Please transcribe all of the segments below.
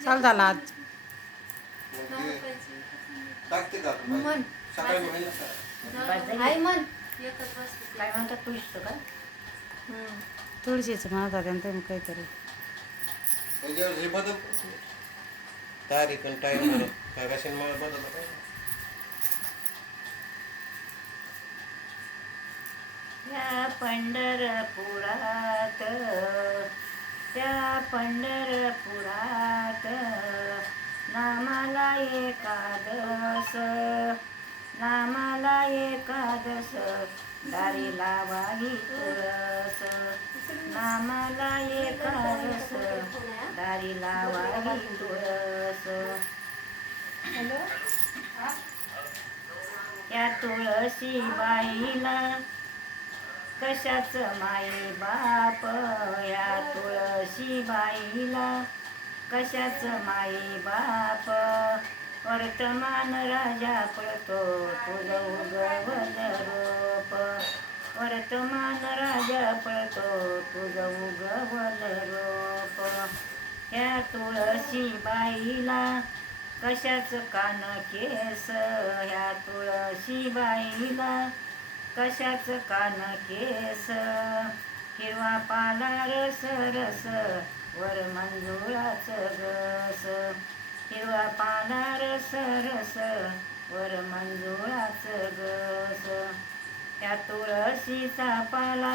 चाल झाला आज. टाकते का मन सकाळी होईल ना आई मन काय म्हणतात तुळशीचं का? तुळशीचं म्हणत होते तुम्ही काहीतरी. त्याच्यावर हे बदल तारीख आणि टाईम काय कशाने मला बदललं काय या पंढरपुरात, त्या पंढरपुरात नामाला एकादश, नामाला एकादश दारी लावाही तुळस, नामाला एकादश दारी लावाही तुळस. या तुळशी बाईला कशाच माई बाप, या तुळशी बाईला कशाच माई बाप. वर्तमान राजा पळतो तुझ उगवल रोप, वर्तमान राजा पळतो तुझ उगवल रोप. या तुळशी बाईला कशाच कान केस, ह्या तुळशी बाईला कशाच कान केस. हिरवा पाला रस रस वर मंजुळाच गस, हिरवा पाला रस रस वर मंजुळाच गस. या तुळशीचा पाला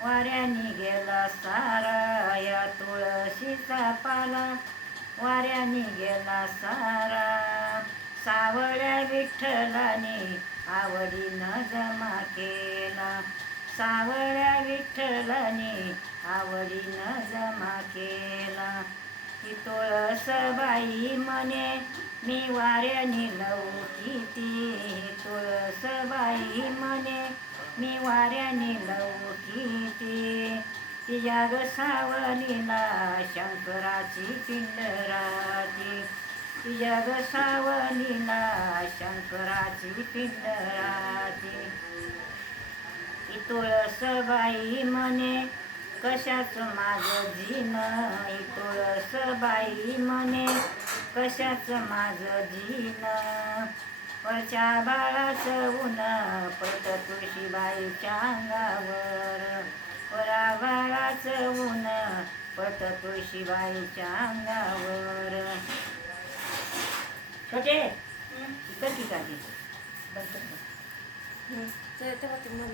वाऱ्याने गेला सारा, या तुळशीचा पाला वाऱ्याने गेला सारा. सावळ्या विठ्ठलाने आवडीनं जमा केला, सावळ्या विठ्ठलाने आवडीनं जमा केला. ती तुळस बाई म्हणे मी वाऱ्याने लवू किती, तुळस बाई म्हणे मी वाऱ्याने लवू किती. तिच्या ग सावलीला शंकराची पिंड राहते, तिच्या ग सावलीला शंकराची पिंड राहते. ती तुळस बाई म्हणे कशाच माझं जीन, ही तुळस बाई म्हणे कशाच माझं जीन. वरच्या बाळाचं ऊन पडत तुळशीबाईच्या अंगावर, वरा बाळाचं ऊन पडत तुळशीबाईच्या अंगावर. छोटे कर की काढली बंद कर. तेव्हा ते मन